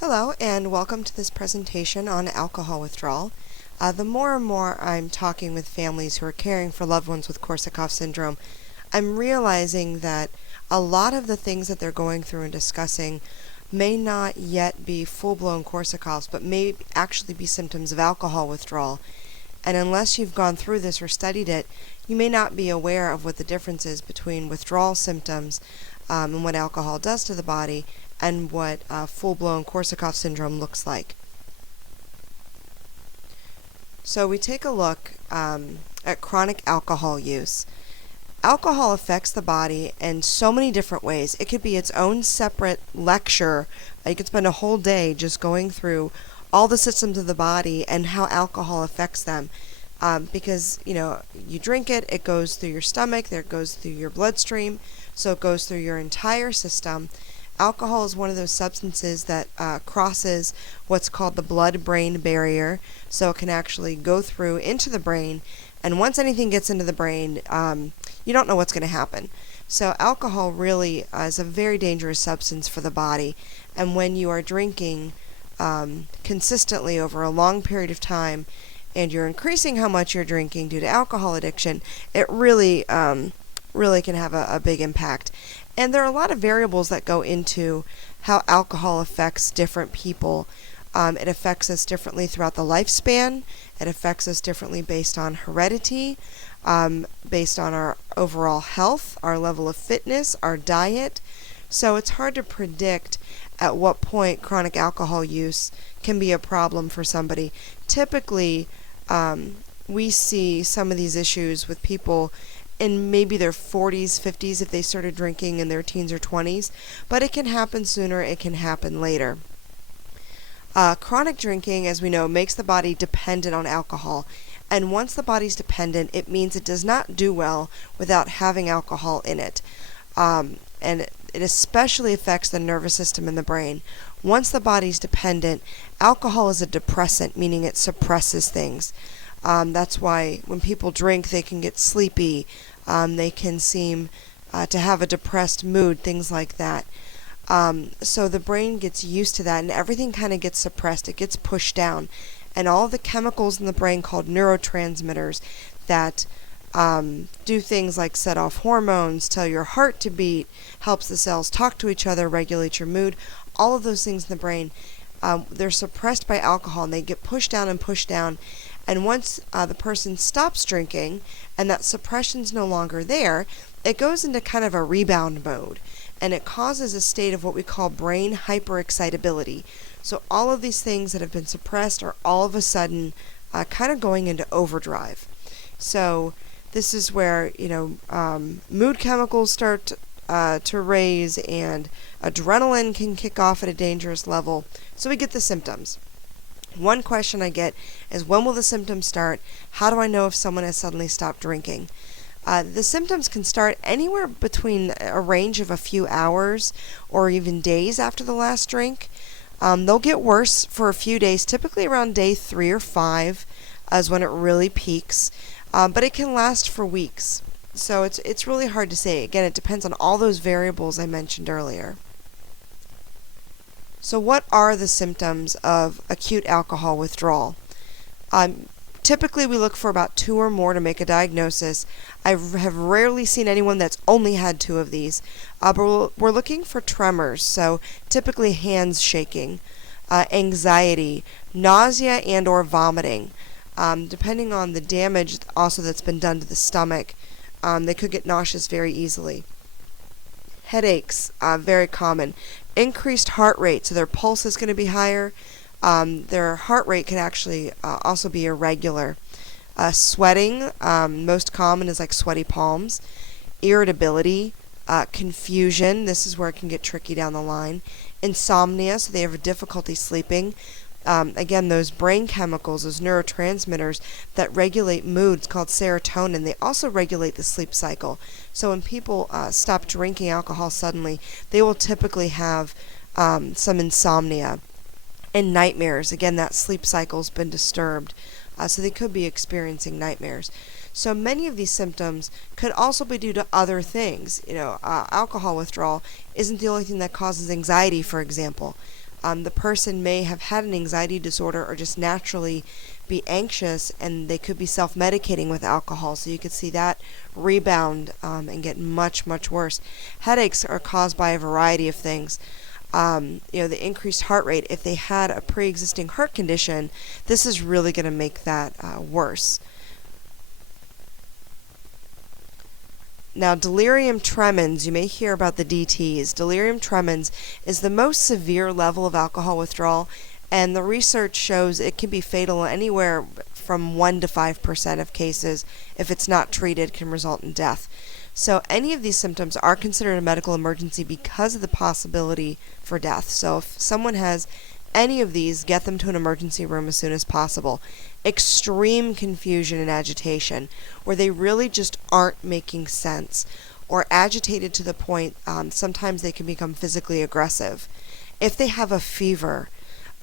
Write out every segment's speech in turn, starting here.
Hello, and welcome to this presentation on alcohol withdrawal. The more and more I'm talking with families who are caring for loved ones with Korsakoff syndrome, I'm realizing that a lot of the things that they're going through and discussing may not yet be full-blown Korsakoffs, but may actually be symptoms of alcohol withdrawal. And unless you've gone through this or studied it, you may not be aware of what the difference is between withdrawal symptoms and what alcohol does to the body and what full-blown Korsakoff syndrome looks like. So we take a look at chronic alcohol use. Alcohol affects the body in so many different ways. It could be its own separate lecture. You could spend a whole day just going through all the systems of the body and how alcohol affects them. Because, you drink it, it goes through your stomach, it goes through your bloodstream, so it goes through your entire system. Alcohol is one of those substances that crosses what's called the blood-brain barrier, so it can actually go through into the brain, and once anything gets into the brain, you don't know what's going to happen. So alcohol really is a very dangerous substance for the body, and when you are drinking consistently over a long period of time, and you're increasing how much you're drinking due to alcohol addiction, it really can have a big impact. And there are a lot of variables that go into how alcohol affects different people. It affects us differently throughout the lifespan. It affects us differently based on heredity, based on our overall health, our level of fitness, our diet. So it's hard to predict at what point chronic alcohol use can be a problem for somebody. Typically, we see some of these issues with people in maybe their 40s, 50s if they started drinking in their teens or 20s, but it can happen sooner, it can happen later. Chronic drinking, as we know, makes the body dependent on alcohol, and once the body's dependent, it means it does not do well without having alcohol in it. And it especially affects the nervous system and the brain. Once the body's dependent, alcohol is a depressant, meaning it suppresses things. That's why when people drink, they can get sleepy, they can seem to have a depressed mood, things like that. So the brain gets used to that, and everything kind of gets suppressed, it gets pushed down. And all the chemicals in the brain called neurotransmitters that do things like set off hormones, tell your heart to beat, helps the cells talk to each other, regulate your mood, all of those things in the brain, they're suppressed by alcohol, and they get pushed down and pushed down. And once the person stops drinking and that suppression's no longer there, it goes into kind of a rebound mode, and it causes a state of what we call brain hyperexcitability. So all of these things that have been suppressed are all of a sudden kind of going into overdrive. So this is where mood chemicals start to raise, and adrenaline can kick off at a dangerous level. So we get the symptoms. One question I get is, when will the symptoms start? How do I know if someone has suddenly stopped drinking? The symptoms can start anywhere between a range of a few hours or even days after the last drink. They'll get worse for a few days, typically around day 3 or 5 is when it really peaks, but it can last for weeks. So it's really hard to say. Again, it depends on all those variables I mentioned earlier. So what are the symptoms of acute alcohol withdrawal? Typically, we look for about 2 or more to make a diagnosis. I have rarely seen anyone that's only had 2 of these. But we're looking for tremors, so typically hands shaking, anxiety, nausea and or vomiting. Depending on the damage also that's been done to the stomach, they could get nauseous very easily. Headaches, very common. Increased heart rate, so their pulse is going to be higher. Their heart rate can actually also be irregular. Sweating, most common is like sweaty palms. Irritability, confusion, this is where it can get tricky down the line. Insomnia, so they have difficulty sleeping. Again, those brain chemicals, those neurotransmitters that regulate moods called serotonin, they also regulate the sleep cycle. So when people stop drinking alcohol suddenly, they will typically have some insomnia and nightmares. Again, that sleep cycle's been disturbed, so they could be experiencing nightmares. So many of these symptoms could also be due to other things. Alcohol withdrawal isn't the only thing that causes anxiety, for example. The person may have had an anxiety disorder or just naturally be anxious, and they could be self-medicating with alcohol, so you could see that rebound and get much, much worse. Headaches are caused by a variety of things. The increased heart rate, if they had a pre-existing heart condition, this is really going to make that worse. Now, delirium tremens, you may hear about the DTs. Delirium tremens is the most severe level of alcohol withdrawal, and the research shows it can be fatal. Anywhere from 1 to 5% of cases, if it's not treated, can result in death. So any of these symptoms are considered a medical emergency because of the possibility for death. So if someone has any of these, get them to an emergency room as soon as possible. Extreme confusion and agitation, where they really just aren't making sense, or agitated to the point sometimes they can become physically aggressive. If they have a fever,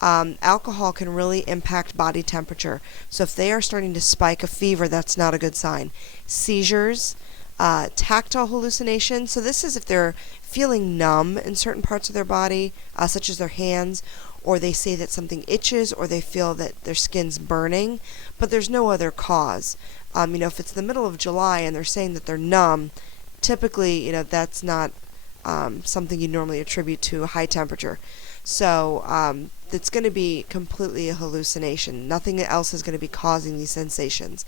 alcohol can really impact body temperature. So if they are starting to spike a fever, that's not a good sign. Seizures, tactile hallucinations. So this is if they're feeling numb in certain parts of their body, such as their hands, or they say that something itches, or they feel that their skin's burning, but there's no other cause. If it's the middle of July and they're saying that they're numb, typically, that's not something you normally attribute to a high temperature. So it's going to be completely a hallucination. Nothing else is going to be causing these sensations.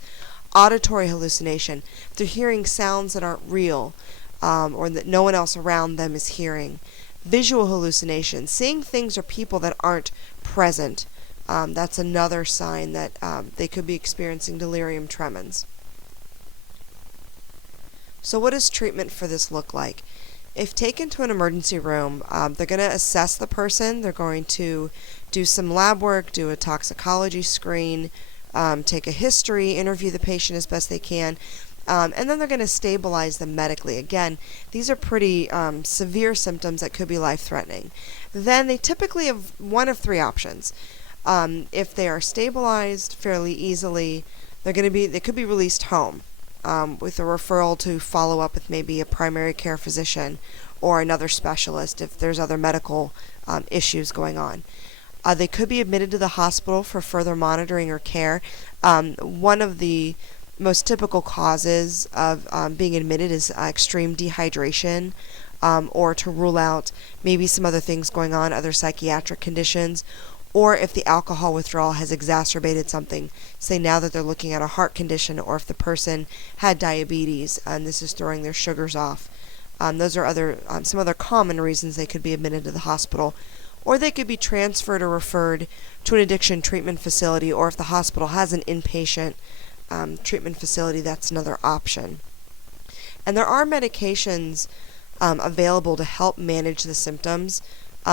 Auditory hallucination. If they're hearing sounds that aren't real, or that no one else around them is hearing. Visual hallucination. Seeing things or people that aren't present. That's another sign that they could be experiencing delirium tremens. So what does treatment for this look like? If taken to an emergency room, they're going to assess the person. They're going to do some lab work, do a toxicology screen, take a history, interview the patient as best they can, and then they're going to stabilize them medically. Again, these are pretty severe symptoms that could be life-threatening. Then they typically have one of three options. If they are stabilized fairly easily, they could be released home with a referral to follow up with maybe a primary care physician or another specialist if there's other medical issues going on. They could be admitted to the hospital for further monitoring or care. One of the most typical causes of being admitted is extreme dehydration, or to rule out maybe some other things going on, other psychiatric conditions, or if the alcohol withdrawal has exacerbated something, say now that they're looking at a heart condition, or if the person had diabetes and this is throwing their sugars off. Those are some other common reasons they could be admitted to the hospital. Or they could be transferred or referred to an addiction treatment facility, or if the hospital has an inpatient treatment facility, that's another option. And there are medications available to help manage the symptoms.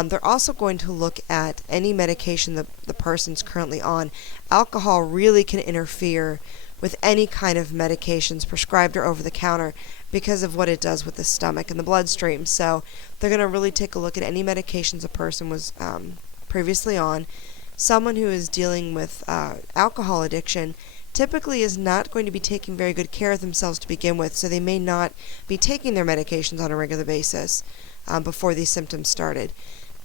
They're also going to look at any medication that the person's currently on. Alcohol really can interfere with any kind of medications prescribed or over the counter because of what it does with the stomach and the bloodstream. So they're going to really take a look at any medications a person was previously on. Someone who is dealing with alcohol addiction typically is not going to be taking very good care of themselves to begin with, so they may not be taking their medications on a regular basis before these symptoms started.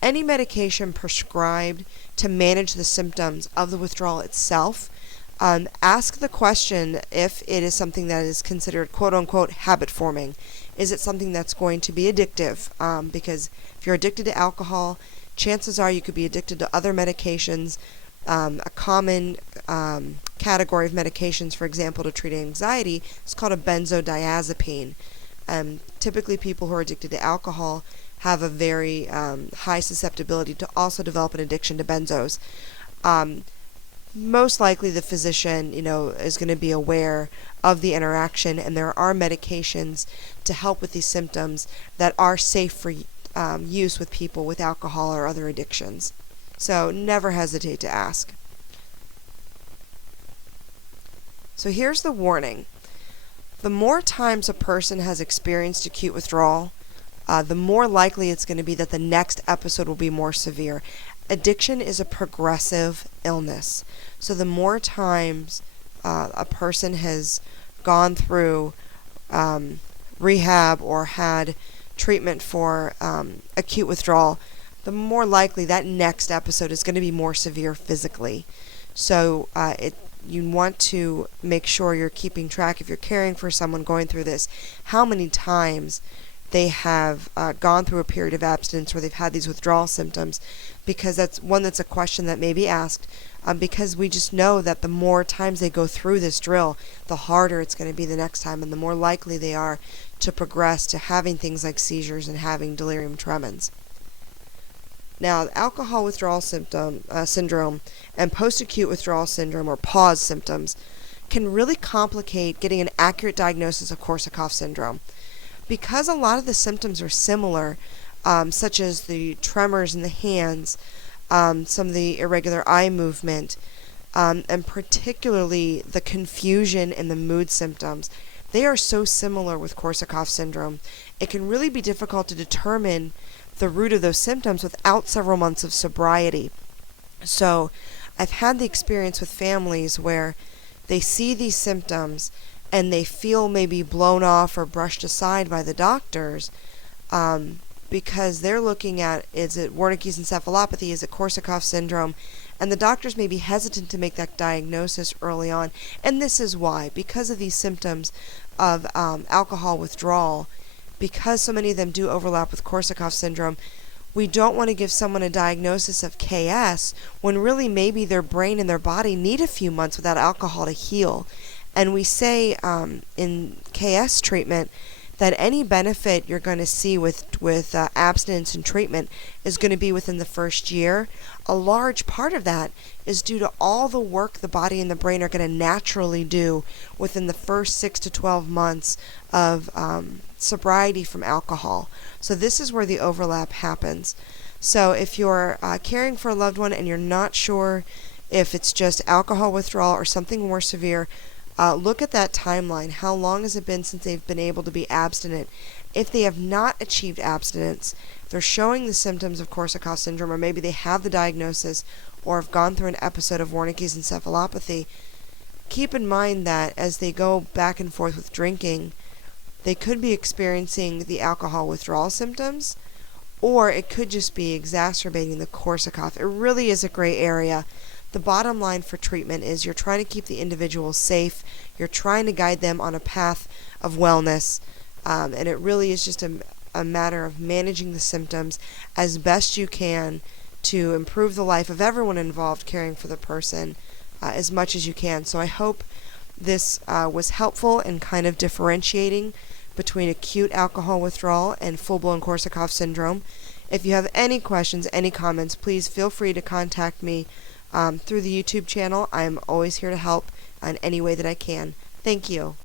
Any medication prescribed to manage the symptoms of the withdrawal itself, ask the question if it is something that is considered quote-unquote habit-forming. Is it something that's going to be addictive? Because if you're addicted to alcohol, chances are you could be addicted to other medications. A common category of medications, for example, to treat anxiety is called a benzodiazepine. Typically people who are addicted to alcohol have a very high susceptibility to also develop an addiction to benzos. Most likely the physician, is going to be aware of the interaction, and there are medications to help with these symptoms that are safe for use with people with alcohol or other addictions. So never hesitate to ask. So here's the warning. The more times a person has experienced acute withdrawal, the more likely it's going to be that the next episode will be more severe. Addiction is a progressive illness. So the more times a person has gone through rehab or had treatment for acute withdrawal, the more likely that next episode is going to be more severe physically. So you want to make sure you're keeping track, if you're caring for someone going through this, how many times they have gone through a period of abstinence where they've had these withdrawal symptoms, because that's a question that may be asked, because we just know that the more times they go through this drill, the harder it's going to be the next time, and the more likely they are to progress to having things like seizures and having delirium tremens. Now, alcohol withdrawal syndrome and post-acute withdrawal syndrome, or pause symptoms, can really complicate getting an accurate diagnosis of Korsakoff syndrome. Because a lot of the symptoms are similar, such as the tremors in the hands, some of the irregular eye movement, and particularly the confusion and the mood symptoms, they are so similar with Korsakoff syndrome. It can really be difficult to determine the root of those symptoms without several months of sobriety. So I've had the experience with families where they see these symptoms and they feel maybe blown off or brushed aside by the doctors, because they're looking at, is it Wernicke's encephalopathy, is it Korsakoff syndrome, and the doctors may be hesitant to make that diagnosis early on. And this is why, because of these symptoms of alcohol withdrawal, because so many of them do overlap with Korsakoff syndrome, we don't want to give someone a diagnosis of KS when really maybe their brain and their body need a few months without alcohol to heal. And we say in KS treatment that any benefit you're going to see with abstinence and treatment is going to be within the first year. A large part of that is due to all the work the body and the brain are going to naturally do within the first 6 to 12 months of sobriety from alcohol. So this is where the overlap happens. So if you're caring for a loved one and you're not sure if it's just alcohol withdrawal or something more severe, look at that timeline. How long has it been since they've been able to be abstinent? If they have not achieved abstinence, they're showing the symptoms of Korsakoff syndrome, or maybe they have the diagnosis or have gone through an episode of Wernicke's encephalopathy, keep in mind that as they go back and forth with drinking, they could be experiencing the alcohol withdrawal symptoms, or it could just be exacerbating the Korsakoff. It really is a gray area. The bottom line for treatment is you're trying to keep the individual safe, you're trying to guide them on a path of wellness, and it really is just a matter of managing the symptoms as best you can to improve the life of everyone involved caring for the person as much as you can. So I hope this was helpful in kind of differentiating between acute alcohol withdrawal and full-blown Korsakoff syndrome. If you have any questions, any comments, please feel free to contact me through the YouTube channel. I'm always here to help in any way that I can. Thank you.